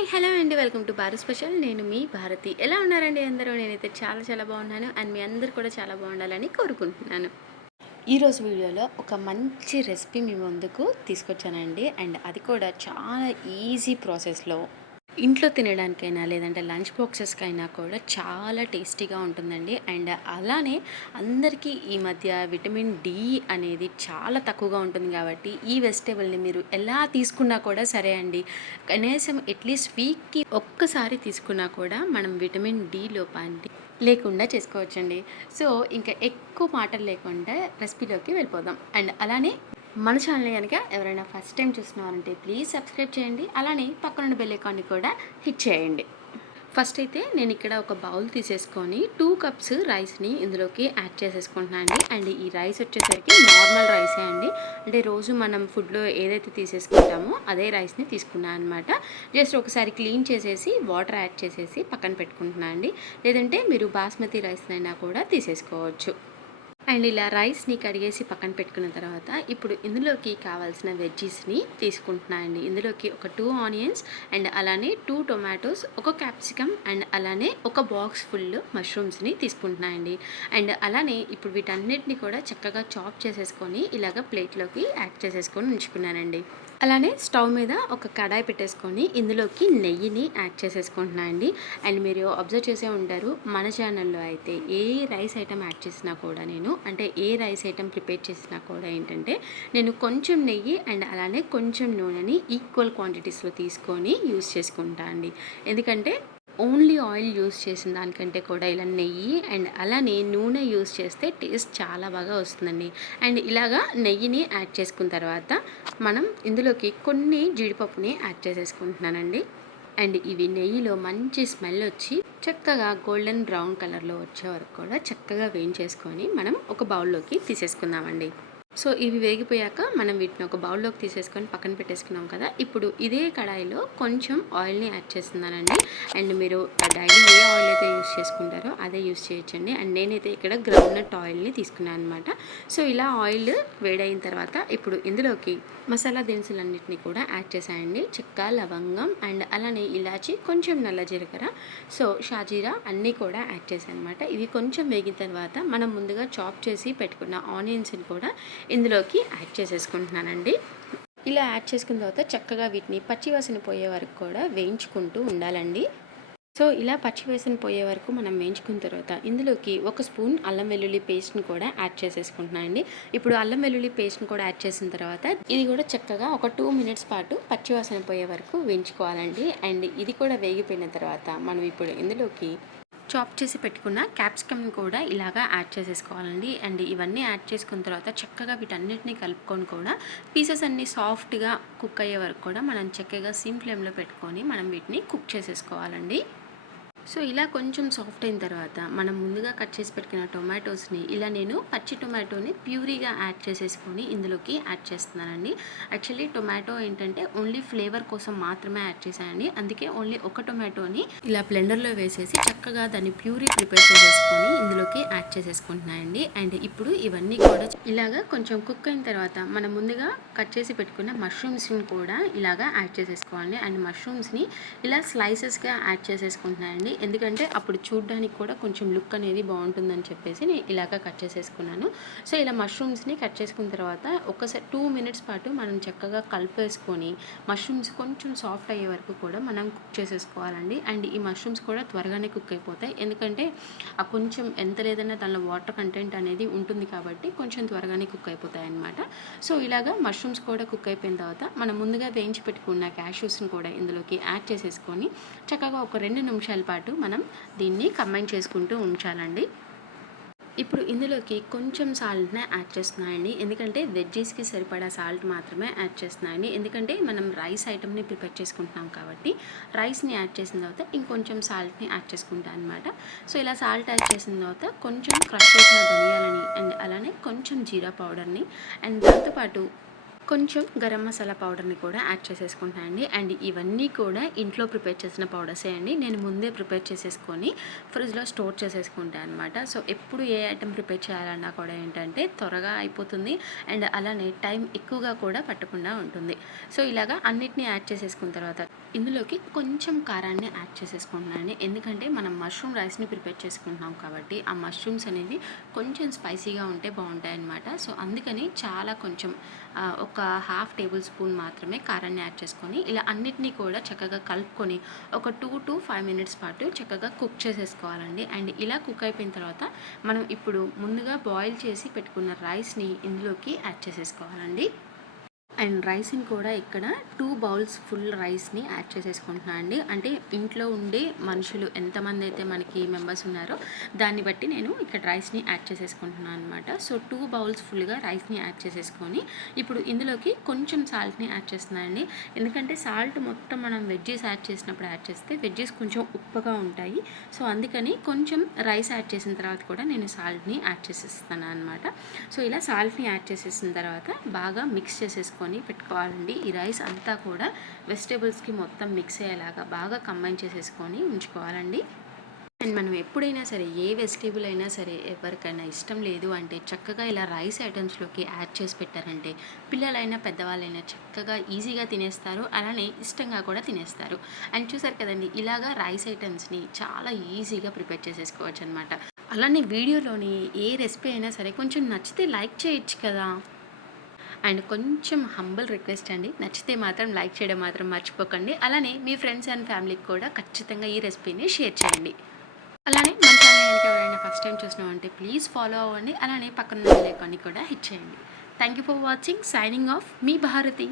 Hi hello అండి. Welcome to Bharat special. నేను మీ భారతి. ఎలా ఉన్నారండి అందరూ? నేనైతే చాలా చాలా బాగున్నాను. అండ్ మీ అందరు కూడా చాలా బాగుండాలని కోరుకుంటున్నాను. ఈరోజు వీడియోలో ఒక మంచి రెసిపీ మీ ముందుకు తీసుకొచ్చానండి. అండ్ అది కూడా చాలా ఈజీ ప్రాసెస్లో ఇంట్లో తినడానికైనా లేదంటే లంచ్ బాక్సెస్కైనా కూడా చాలా టేస్టీగా ఉంటుందండి. అండ్ అలానే అందరికీ ఈ మధ్య విటమిన్ డి అనేది చాలా తక్కువగా ఉంటుంది కాబట్టి ఈ వెజిటేబుల్ని మీరు ఎలా తీసుకున్నా కూడా సరే అండి కనీసం అట్లీస్ట్ వీక్కి ఒక్కసారి తీసుకున్నా కూడా మనం విటమిన్ డి లోపాన్ని లేకుండా చేసుకోవచ్చండి. సో ఇంకా ఎక్కువ మాటలు లేకుండా రెసిపీలోకి వెళ్ళిపోదాం. అండ్ అలానే మన ఛానల్ కనుక ఎవరైనా ఫస్ట్ టైం చూస్తున్నారంటే ప్లీజ్ సబ్స్క్రైబ్ చేయండి. అలానే పక్కనున్న బెల్ ఐకాన్ని కూడా హిట్ చేయండి. ఫస్ట్ అయితే నేను ఇక్కడ ఒక బౌల్ తీసేసుకొని టూ కప్స్ రైస్ని ఇందులోకి యాడ్ చేసేసుకుంటున్నాను అండి. అండ్ ఈ రైస్ వచ్చేసరికి నార్మల్ రైసే అండి. అంటే రోజు మనం ఫుడ్లో ఏదైతే తీసేసుకుంటామో అదే రైస్ని తీసుకున్నాను అనమాట జస్ట్ ఒకసారి క్లీన్ చేసేసి వాటర్ యాడ్ చేసేసి పక్కన పెట్టుకుంటున్నాను అండి. లేదంటే మీరు బాస్మతి రైస్నైనా కూడా తీసేసుకోవచ్చు. అండ్ ఇలా రైస్ని కడిగేసి పక్కన పెట్టుకున్న తర్వాత ఇప్పుడు ఇందులోకి కావాల్సిన వెజ్జీస్ని తీసుకుంటున్నాను అండి. ఇందులోకి ఒక టూ ఆనియన్స్ అండ్ అలానే టూ టొమాటోస్ ఒక క్యాప్సికమ్ అండ్ అలానే ఒక బాక్స్ ఫుల్ మష్రూమ్స్ని తీసుకుంటున్నాయండి అండ్. అలానే ఇప్పుడు వీటన్నిటిని కూడా చక్కగా చాప్ చేసేసుకొని ఇలాగ ప్లేట్లోకి యాడ్ చేసేసుకొని ఉంచుకున్నానండి. అలానే స్టవ్ మీద ఒక కడాయి పెట్టేసుకొని ఇందులోకి నెయ్యిని యాడ్ చేసేసుకుంటున్నాను అండి. అండ్ మీరు అబ్జర్వ్ చేసే ఉంటారు మన ఛానల్లో అయితే ఏ రైస్ ఐటమ్ యాడ్ చేసినా కూడా నేను అంటే ఏ రైస్ ఐటెం ప్రిపేర్ చేసినా కూడా ఏంటంటే నేను కొంచెం నెయ్యి అండ్ అలానే కొంచెం నూనెని ఈక్వల్ క్వాంటిటీస్లో తీసుకొని యూస్ చేసుకుంటా అండి. ఎందుకంటే ఓన్లీ ఆయిల్ యూస్ చేసిన దానికంటే కూడా ఇలా నెయ్యి అండ్ అలానే నూనె యూస్ చేస్తే టేస్ట్ చాలా బాగా వస్తుందండి. అండ్ ఇలాగా నెయ్యిని యాడ్ చేసుకున్న తర్వాత మనం ఇందులోకి కొన్ని జీడిపప్పుని యాడ్ చేసేసుకుంటున్నానండి. అండ్ ఇవి నెయ్యిలో మంచి స్మెల్ వచ్చి చక్కగా గోల్డెన్ బ్రౌన్ కలర్లో వచ్చే వరకు కూడా చక్కగా వేయించేసుకొని మనం ఒక బౌల్లోకి తీసేసుకుందామండి. సో ఇవి వేగిపోయాక మనం వీటిని ఒక బౌల్లోకి తీసేసుకొని పక్కన పెట్టేసుకున్నాం కదా. ఇప్పుడు ఇదే కడాయిలో కొంచెం ఆయిల్ని యాడ్ చేస్తున్నానండి. అండ్ మీరు డైలీ ఏ ఆయిల్ అయితే చేసుకుంటారో అదే యూస్ చేయొచ్చండి. అండ్ నేనైతే ఇక్కడ గ్రౌండ్నట్ ఆయిల్ని తీసుకున్నాను అనమాట సో ఇలా ఆయిల్ వేడైన తర్వాత ఇప్పుడు ఇందులోకి మసాలా దినుసులన్నింటినీ కూడా యాడ్ చేశాయండి చెక్క లవంగం అండ్ అలానే ఇలాచి కొంచెం నల్ల జీలకర్ర. సో షాజీరా అన్నీ కూడా యాడ్ చేశాను అనమాట ఇవి కొంచెం వేగిన తర్వాత మనం ముందుగా చాప్ చేసి పెట్టుకున్న ఆనియన్స్ని కూడా ఇందులోకి యాడ్ చేసేసుకుంటున్నానండి. ఇలా యాడ్ చేసుకున్న తర్వాత చక్కగా వీటిని పచ్చివాసన పోయే వరకు కూడా వేయించుకుంటూ ఉండాలండి. సో ఇలా పచ్చివాసన పోయే వరకు మనం వేయించుకున్న తర్వాత ఇందులోకి ఒక స్పూన్ అల్లం వెల్లుల్లి పేస్ట్ని కూడా యాడ్ చేసేసుకుంటున్నాను అండి. ఇప్పుడు అల్లం వెల్లుల్లి పేస్ట్ని కూడా యాడ్ చేసిన తర్వాత ఇది కూడా చక్కగా ఒక టూ మినిట్స్ పాటు పచ్చివాసన పోయే వరకు వేయించుకోవాలండి. అండ్ ఇది కూడా వేగిపోయిన తర్వాత మనం ఇప్పుడు ఇందులోకి చాప్ చేసి పెట్టుకున్న క్యాప్సికమ్ కూడా ఇలాగా యాడ్ చేసేసుకోవాలండి. అండ్ ఇవన్నీ యాడ్ చేసుకున్న తర్వాత చక్కగా వీటన్నిటిని కలుపుకొని కూడా పీసెస్ అన్నీ సాఫ్ట్గా కుక్ అయ్యే వరకు కూడా మనం చక్కగా సిమ్ ఫ్లేమ్లో పెట్టుకొని మనం వీటిని కుక్ చేసేసుకోవాలండి. సో ఇలా కొంచెం సాఫ్ట్ అయిన తర్వాత మనం ముందుగా కట్ చేసి పెట్టుకున్న టొమాటోస్ని ఇలా నేను పచ్చి టొమాటోని ప్యూరీగా యాడ్ చేసేసుకొని ఇందులోకి యాడ్ చేస్తున్నానండి. యాక్చువల్లీ టొమాటో ఏంటంటే ఓన్లీ ఫ్లేవర్ కోసం మాత్రమే యాడ్ చేశానండి. అందుకే ఓన్లీ ఒక టొమాటోని ఇలా బ్లెండర్లో వేసేసి చక్కగా దాన్ని ప్యూరీ ప్రిపేర్ చేసేసుకొని ఇందులోకి యాడ్ చేసేసుకుంటున్నానండి. అండ్ ఇప్పుడు ఇవన్నీ కూడా ఇలాగా కొంచెం కుక్ అయిన తర్వాత మనం ముందుగా కట్ చేసి పెట్టుకున్న మష్రూమ్స్ని కూడా ఇలాగా యాడ్ చేసేసుకోవాలి అండ్ మష్రూమ్స్ని ఇలా స్లైసెస్గా యాడ్ చేసేసుకుంటున్నానండి. ఎందుకంటే అప్పుడు చూడడానికి కూడా కొంచెం లుక్ అనేది బాగుంటుందని చెప్పేసి నేను ఇలాగ కట్ చేసేసుకున్నాను. సో ఇలా మష్రూమ్స్ని కట్ చేసుకున్న తర్వాత ఒకసారి టూ మినిట్స్ పాటు మనం చక్కగా కలిపేసుకొని మష్రూమ్స్ కొంచెం సాఫ్ట్ అయ్యే వరకు కూడా మనం కుక్ చేసేసుకోవాలండి. అండ్ ఈ మష్రూమ్స్ కూడా త్వరగానే కుక్ అయిపోతాయి. ఎందుకంటే ఆ కొంచెం ఎంత లేదన్నా దానిలో వాటర్ కంటెంట్ అనేది ఉంటుంది కాబట్టి కొంచెం త్వరగానే కుక్ అయిపోతాయి అన్నమాట సో ఇలాగా మష్రూమ్స్ కూడా కుక్ అయిపోయిన తర్వాత మనం ముందుగా వేయించి పెట్టుకున్న క్యాష్యూస్ని కూడా ఇందులోకి యాడ్ చేసేసుకొని చక్కగా ఒక రెండు నిమిషాల పాటు మనం దీన్ని కంబైన్ చేసుకుంటూ ఉంచాలండి. ఇప్పుడు ఇందులోకి కొంచెం సాల్ట్నే యాడ్ చేస్తున్నాయండి. ఎందుకంటే వెజ్జీస్కి సరిపడా సాల్ట్ మాత్రమే యాడ్ చేస్తున్నాయండి. ఎందుకంటే మనం రైస్ ఐటమ్ని ప్రిపేర్ చేసుకుంటున్నాం కాబట్టి రైస్ని యాడ్ చేసిన తర్వాత ఇంకొంచెం సాల్ట్ని యాడ్ చేసుకుంటాం అనమాట సో ఇలా సాల్ట్ యాడ్ చేసిన తర్వాత కొంచెం క్రష్ చేసిన ధనియాలని అండ్ అలానే కొంచెం జీరా పౌడర్ని అండ్ దాంతోపాటు కొంచెం గరం మసాలా పౌడర్ని కూడా యాడ్ చేసేసుకుంటాను అండి. అండ్ ఇవన్నీ కూడా ఇంట్లో ప్రిపేర్ చేసిన పౌడర్సే అండి. నేను ముందే ప్రిపేర్ చేసేసుకొని ఫ్రిడ్జ్లో స్టోర్ చేసేసుకుంటాను అనమాట సో ఎప్పుడు ఏ ఐటెం ప్రిపేర్ చేయాలన్నా కూడా ఏంటంటే త్వరగా అయిపోతుంది. అండ్ అలానే టైం ఎక్కువగా కూడా పట్టకుండా ఉంటుంది. సో ఇలాగా అన్నిటినీ యాడ్ చేసేసుకున్న తర్వాత ఇందులోకి కొంచెం కారాన్ని యాడ్ చేసేసుకుంటున్నాను ఎందుకంటే మనం మష్రూమ్ రైస్ని ప్రిపేర్ చేసుకుంటున్నాం కాబట్టి ఆ మష్రూమ్స్ అనేది కొంచెం స్పైసీగా ఉంటే బాగుంటాయి అన్నమాట సో అందుకని చాలా కొంచెం ఒక హాఫ్ టేబుల్ స్పూన్ మాత్రమే కారాన్ని యాడ్ చేసుకొని ఇలా అన్నిటినీ కూడా చక్కగా కలుపుకొని ఒక టూ టు ఫైవ్ మినిట్స్ పాటు చక్కగా కుక్ చేసేసుకోవాలండి. అండ్ ఇలా కుక్ అయిపోయిన తర్వాత మనం ఇప్పుడు ముందుగా బాయిల్ చేసి పెట్టుకున్న రైస్ని ఇందులోకి యాడ్ చేసేసుకోవాలండి. అండ్ రైస్ని కూడా ఇక్కడ టూ బౌల్స్ ఫుల్ రైస్ని యాడ్ చేసేసుకుంటున్నాను అండి. అంటే ఇంట్లో ఉండే మనుషులు ఎంతమంది అయితే మనకి మెంబర్స్ ఉన్నారో దాన్ని బట్టి నేను ఇక్కడ రైస్ని యాడ్ చేసేసుకుంటున్నాను అనమాట సో టూ బౌల్స్ ఫుల్గా రైస్ని యాడ్ చేసేసుకొని ఇప్పుడు ఇందులోకి కొంచెం సాల్ట్ని యాడ్ చేస్తున్నానండి ఎందుకంటే సాల్ట్ మొత్తం మనం వెజ్జెస్ యాడ్ చేసినప్పుడు యాడ్ చేస్తే వెజ్జెస్ కొంచెం ఉప్పగా ఉంటాయి. సో అందుకని కొంచెం రైస్ యాడ్ చేసిన తర్వాత కూడా నేను సాల్ట్ని యాడ్ చేసేస్తాను అనమాట సో ఇలా సాల్ట్ని యాడ్ చేసేసిన తర్వాత బాగా మిక్స్ చేసేసుకొని పెట్టుకోవాలండి. ఈ రైస్ అంతా కూడా వెజిటేబుల్స్కి మొత్తం మిక్స్ అయ్యేలాగా బాగా కంబైన్ చేసేసుకొని ఉంచుకోవాలండి. అండ్ మనం ఎప్పుడైనా సరే ఏ వెజిటేబుల్ అయినా సరే ఎవరికైనా ఇష్టం లేదు అంటే చక్కగా ఇలా రైస్ ఐటమ్స్లోకి యాడ్ చేసి పెట్టారంటే పిల్లలైనా పెద్దవాళ్ళైనా చక్కగా ఈజీగా తినేస్తారు. అలానే ఇష్టంగా కూడా తినేస్తారు. అండ్ చూసారు కదండి ఇలాగా రైస్ ఐటమ్స్ని చాలా ఈజీగా ప్రిపేర్ చేసేసుకోవచ్చు అనమాట అలానే వీడియోలోని ఏ రెసిపీ అయినా సరే కొంచెం నచ్చితే లైక్ చేయొచ్చు కదా. అండ్ కొంచెం హంబల్ రిక్వెస్ట్ అండి. నచ్చితే మాత్రం లైక్ చేయడం మాత్రం మర్చిపోకండి. అలానే మీ ఫ్రెండ్స్ అండ్ ఫ్యామిలీకి కూడా ఖచ్చితంగా ఈ రెసిపీని షేర్ చేయండి. అలానే మన ఛానల్ కనుక ఎవరైనా ఫస్ట్ టైం చూసినామంటే ప్లీజ్ ఫాలో అవ్వండి. అలానే పక్కన లేకొని కూడా హిట్ చేయండి. Thank you for watching signing off me Bharati.